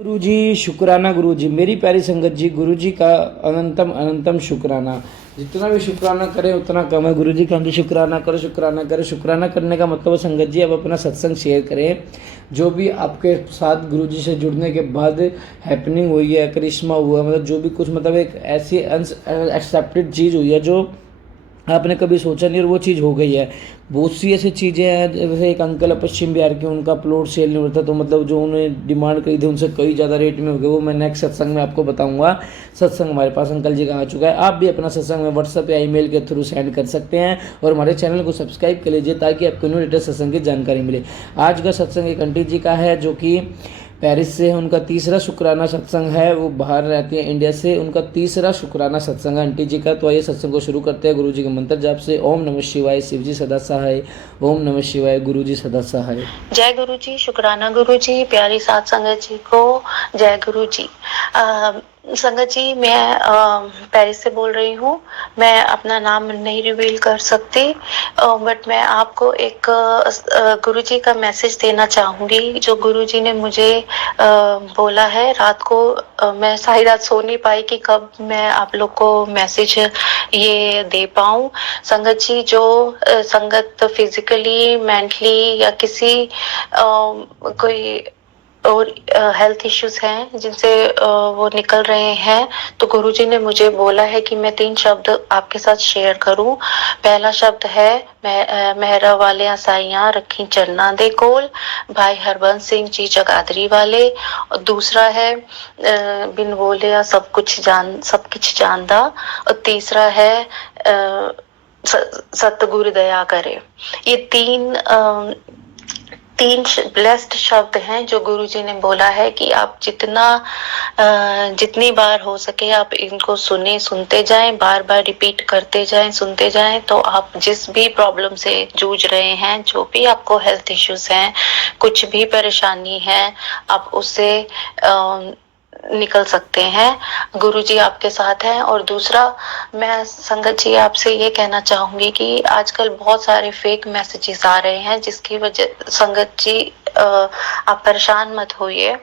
गुरुजी शुक्राना गुरुजी, मेरी प्यारी संगत जी, गुरुजी का अनंतम अनंतम शुक्राना। जितना भी शुक्राना करें उतना कम है। गुरुजी का हम शुक्राना करो, शुक्राना करें। शुक्राना करने का मतलब है संगत जी, अब अपना सत्संग शेयर करें। जो भी आपके साथ गुरुजी से जुड़ने के बाद हैपनिंग हुई है, करिश्मा हुआ, मतलब जो भी कुछ, मतलब एक ऐसी अनएक्सेप्टेड चीज़ हुई है जो आपने कभी सोचा नहीं और वो चीज़ हो गई है। बहुत सी ऐसी चीज़ें हैं, जैसे एक अंकल है पश्चिम बिहार के, उनका प्लॉट सेल नहीं होता, तो मतलब जो उन्होंने डिमांड करी थी उनसे कई ज़्यादा रेट में हो गए। वो मैं नेक्स्ट सत्संग में आपको बताऊंगा। सत्संग हमारे पास अंकल जी का आ चुका है। आप भी अपना सत्संग में व्हाट्सएप या ईमेल के थ्रू सेंड कर सकते हैं और हमारे चैनल को सब्सक्राइब कर लीजिए ताकि आपको न्यू लेटेस्ट सत्संग की जानकारी मिले। आज का सत्संग एक आंटी जी का है जो कि पेरिस से है। उनका तीसरा शुक्राना सत्संग है। वो बाहर रहती है इंडिया से। उनका तीसरा शुक्राना सत्संग है आंटी जी का। तो आइए सत्संग को शुरू करते हैं गुरु जी के मंत्र जाप से। ओम नमः शिवाय, शिव जी सदा सहाय। ओम नमः शिवाय, गुरु जी सदा सहाय। जय गुरु जी, शुक्राना गुरु जी, प्यारी साध संगत जी को जय गुरु जी। संगत जी, मैं पेरिस से बोल रही हूँ। मैं अपना नाम नहीं रिवील कर सकती, बट मैं आपको एक गुरु जी का मैसेज देना चाहूंगी जो गुरु जी ने मुझे बोला है रात को। मैं सारी रात सो नहीं पाई कि कब मैं आप लोग को मैसेज ये दे पाऊं। संगत जी, जो संगत फिजिकली, मेंटली या किसी कोई और हेल्थ इश्यूज हैं जिनसे वो निकल रहे हैं, तो गुरुजी ने मुझे बोला है कि मैं 3 शब्द आपके साथ शेयर करूं। पहला शब्द है मेहरा वाले साइयां रखी चरना दे कोल, भाई हरबंस सिंह जी जगाधरी वाले। और दूसरा है बिन बोले सब कुछ जानदा। और तीसरा है सतगुरु दया करे। ये तीन ब्लेस्ड शब्द हैं जो गुरुजी ने बोला है कि आप जितनी बार हो सके आप इनको सुनते जाएं, बार बार रिपीट करते जाएं, सुनते जाएं। तो आप जिस भी प्रॉब्लम से जूझ रहे हैं, जो भी आपको हेल्थ इश्यूज हैं, कुछ भी परेशानी है, आप उससे निकल सकते हैं। गुरुजी आपके साथ हैं। और दूसरा, मैं संगत जी आपसे ये कहना चाहूंगी कि आजकल बहुत सारे फेक मैसेजेस आ रहे हैं जिसकी वजह संगत जी आप परेशान मत होइए।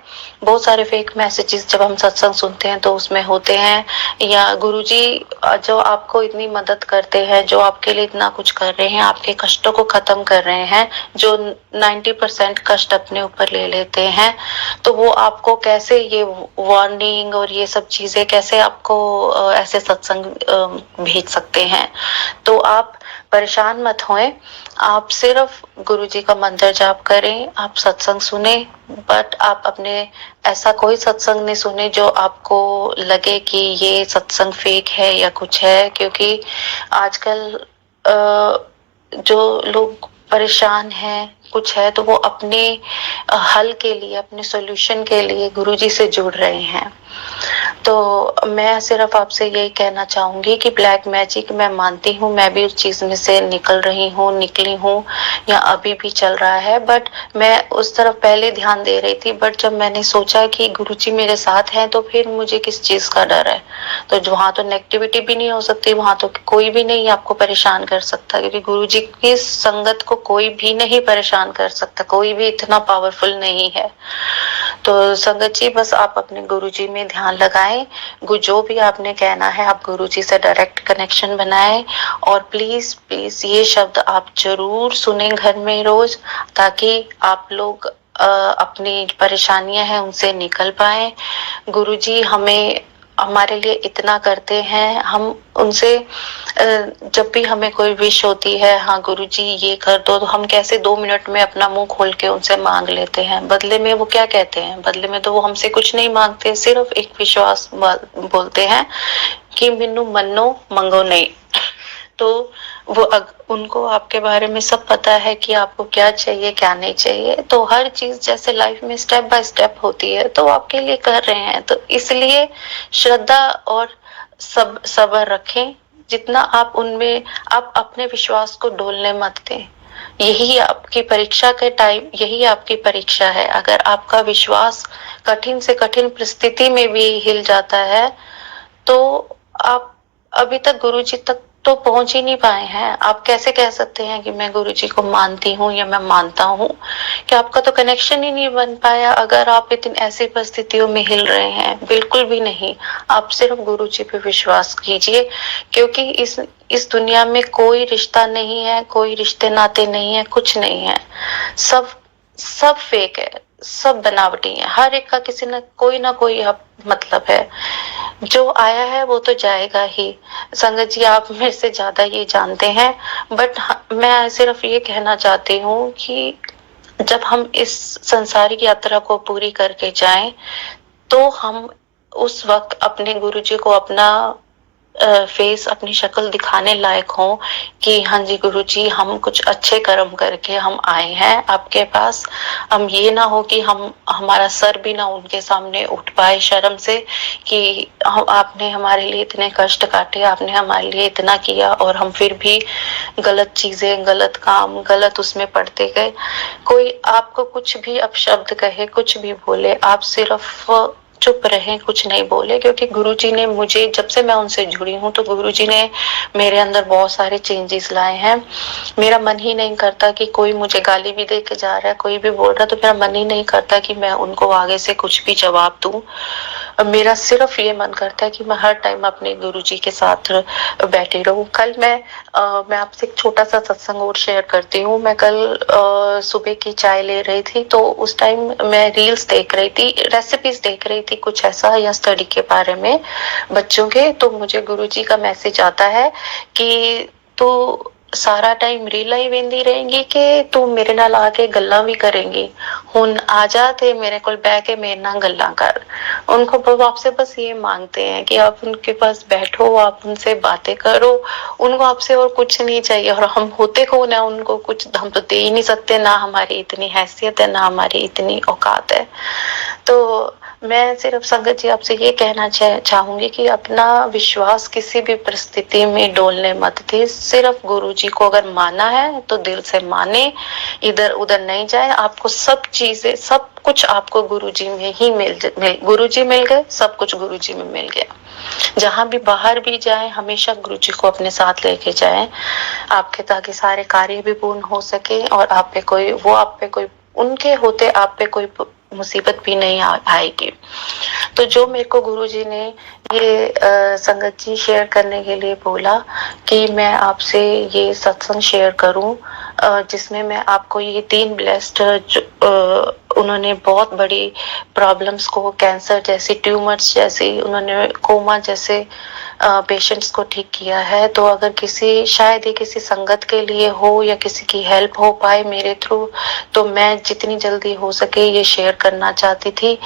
बहुत सारे फेक मैसेजेस जब हम सत्संग सुनते हैं तो उसमें होते हैं, या गुरुजी जो आपको इतनी मदद करते हैं, जो आपके लिए इतना कुछ कर रहे हैं, आपके कष्टों को खत्म कर रहे हैं, जो 90% कष्ट अपने ऊपर ले लेते हैं, तो वो आपको कैसे ये वार्निंग और ये सब चीजें कैसे आपको ऐसे सत्संग भेज सकते हैं। तो आप परेशान मत होएं। आप सिर्फ गुरुजी का मंत्र जाप करें, आप सत्संग सुने, बट आप अपने ऐसा कोई सत्संग नहीं सुने जो आपको लगे कि ये सत्संग फेक है या कुछ है। क्योंकि आजकल जो लोग परेशान हैं, कुछ है, तो वो अपने हल के लिए, अपने सॉल्यूशन के लिए गुरुजी से जुड़ रहे हैं। तो मैं सिर्फ आपसे यही कहना चाहूंगी कि ब्लैक मैजिक मैं मानती हूँ, मैं भी उस चीज में से निकली हूँ या अभी भी चल रहा है, बट मैं उस तरफ पहले ध्यान दे रही थी। बट जब मैंने सोचा कि गुरुजी मेरे साथ हैं तो फिर मुझे किस चीज का डर है। तो वहां तो नेगेटिविटी भी नहीं हो सकती, वहां तो कोई भी नहीं आपको परेशान कर सकता, क्योंकि गुरुजी की संगत को कोई भी नहीं परेशान कर सकता, कोई भी इतना पावरफुल नहीं है। तो संगत जी, बस आप अपने गुरुजी में ध्यान लगाएं। जो भी आपने कहना है आप गुरुजी से डायरेक्ट कनेक्शन बनाएं। और प्लीज प्लीज ये शब्द आप जरूर सुने घर में रोज, ताकि आप लोग अपनी परेशानियां हैं उनसे निकल पाए। गुरुजी हमारे लिए इतना करते हैं, हम उनसे जब भी हमें कोई विश होती है, हाँ गुरुजी ये कर दो, तो हम कैसे 2 मिनट में अपना मुंह खोल के उनसे मांग लेते हैं। बदले में वो क्या कहते हैं? बदले में तो वो हमसे कुछ नहीं मांगते, सिर्फ एक विश्वास बोलते हैं कि मिन्नू मन्नो मंगो नहीं। तो वो उनको आपके बारे में सब पता है कि आपको क्या चाहिए क्या नहीं चाहिए। तो हर चीज जैसे लाइफ में स्टेप बाय स्टेप होती है, तो आपके लिए कर रहे हैं। तो इसलिए श्रद्धा और सब्र रखें। जितना आप उनमें, आप अपने विश्वास को डोलने मत दें। यही आपकी परीक्षा के टाइम, यही आपकी परीक्षा है। अगर आपका विश्वास कठिन से कठिन परिस्थिति में भी हिल जाता है, तो आप अभी तक गुरुजी तक तो पहुंच ही नहीं पाए हैं। आप कैसे कह सकते हैं कि मैं गुरुजी को मानती हूँ या मैं मानता हूँ, कि आपका तो कनेक्शन ही नहीं बन पाया अगर आप इतनी ऐसी परिस्थितियों में हिल रहे हैं। बिल्कुल भी नहीं, आप सिर्फ गुरुजी पे विश्वास कीजिए, क्योंकि इस दुनिया में कोई रिश्ता नहीं है, कोई रिश्ते नाते नहीं है, कुछ नहीं है। सब सब फेक है, सब बनावटी है। हर एक का किसी ना कोई मतलब है। जो आया है वो तो जाएगा ही। संगत जी, आप मेरे से ज्यादा ये जानते हैं, बट मैं सिर्फ ये कहना चाहती हूँ कि जब हम इस संसारिक यात्रा को पूरी करके जाएं, तो हम उस वक्त अपने गुरुजी को अपना फेस, अपनी शक्ल दिखाने लायक हो कि हाँ जी गुरुजी, हम कुछ अच्छे कर्म करके हम आए हैं आपके पास। हम ये ना हो कि हमारा सर भी ना उनके सामने उठ पाए शर्म से, कि आपने हमारे लिए इतने कष्ट काटे, आपने हमारे लिए इतना किया, और हम फिर भी गलत चीजें, गलत काम, गलत उसमें पड़ते गए। कोई आपको कुछ भी अपशब्द कहे, कुछ भी बोले, आप सिर्फ चुप रहे, कुछ नहीं बोले, क्योंकि गुरुजी ने मुझे, जब से मैं उनसे जुड़ी हूँ, तो गुरुजी ने मेरे अंदर बहुत सारे चेंजेस लाए हैं। मेरा मन ही नहीं करता कि कोई मुझे गाली भी दे के जा रहा है, कोई भी बोल रहा है, तो मेरा मन ही नहीं करता कि मैं उनको आगे से कुछ भी जवाब दूं। मेरा सिर्फ ये मन करता है कि मैं हर टाइम अपने गुरुजी के साथ बैठी रहूं। कल मैं आपसे एक छोटा सा सत्संग और शेयर करती हूँ। मैं कल सुबह की चाय ले रही थी, तो उस टाइम मैं रील्स देख रही थी, रेसिपीज देख रही थी, कुछ ऐसा, या स्टडी के बारे में बच्चों के। तो मुझे गुरुजी का मैसेज आता है कि तू सारा टाइम रीला ही वेंदी रहेंगी कि तू मेरे नाल आके गल्ला भी करेंगी। हुन आ जा ते मेरे को बह के मेरे नाल गल्ला कर। उनको आपसे बस ये मांगते हैं कि आप उनके पास बैठो, आप उनसे बातें करो। उनको आपसे और कुछ नहीं चाहिए। और हम होते कौन है, उनको कुछ हम तो दे ही नहीं सकते, ना हमारी इतनी हैसियत है, ना हमारी इतनी औकात है। तो मैं सिर्फ संगत जी आपसे ये कहना चाहूंगी कि अपना विश्वास किसी भी परिस्थिति में डोलने मत दे। सिर्फ गुरुजी को अगर माना है तो दिल से माने, इधर उधर नहीं जाए। आपको सब चीजें, सब कुछ आपको गुरुजी में ही गुरुजी मिल गए, सब कुछ गुरुजी में मिल गया। जहां भी बाहर भी जाए, हमेशा गुरुजी को अपने साथ लेके जाए आपके, ताकि सारे कार्य भी पूर्ण हो सके, और आप पे कोई उनके होते आप पे कोई मुसीबत भी नहीं आएगी। तो जो मेरे को गुरुजी ने ये संगत जी शेयर करने के लिए बोला कि मैं आपसे ये सत्संग शेयर करूं, जिसमें मैं आपको ये 3 ब्लेस्ड, उन्होंने बहुत बड़ी प्रॉब्लम्स को, कैंसर जैसी, ट्यूमर्स जैसी, उन्होंने कोमा जैसे पेशेंट्स को ठीक किया है। तो अगर शायद ये किसी संगत के लिए हो या किसी की हेल्प हो पाए मेरे थ्रू, तो मैं जितनी जल्दी हो सके ये शेयर करना चाहती थी।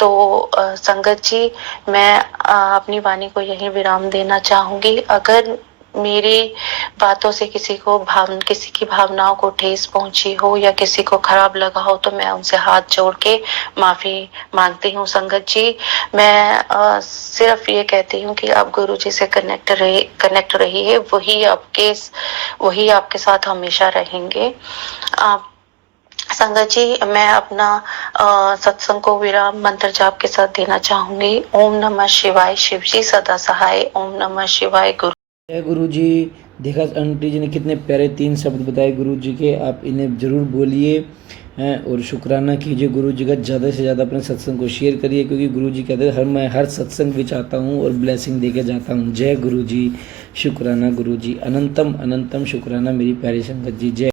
तो संगत जी, मैं अपनी वाणी को यहीं विराम देना चाहूंगी। अगर मेरी बातों से किसी की भावनाओं को ठेस पहुंची हो या किसी को खराब लगा हो, तो मैं उनसे हाथ जोड़ के माफी मांगती हूँ। संगत जी, मैं सिर्फ ये कहती हूँ कि आप गुरु जी से कनेक्ट रहिए, वही आपके साथ हमेशा रहेंगे। आप संगत जी, मैं अपना सत्संग को विराम मंत्र जाप के साथ देना चाहूंगी। ओम नमः शिवाय, शिव जी सदा सहाय। ओम नमः शिवाय। जय गुरु जी। देखा आंटी जी ने कितने प्यारे 3 शब्द बताए गुरु जी के, आप इन्हें ज़रूर बोलिए हैं और शुक्राना कीजिए गुरु जी का। ज़्यादा से ज़्यादा अपने सत्संग को शेयर करिए, क्योंकि गुरु जी कहते हैं मैं हर सत्संग भी चाहता हूँ और ब्लेसिंग दे के जाता हूँ। जय गुरु जी, शुक्राना गुरु जी, अनंतम अनंतम शुक्राना मेरी प्यारी संगत जी। जय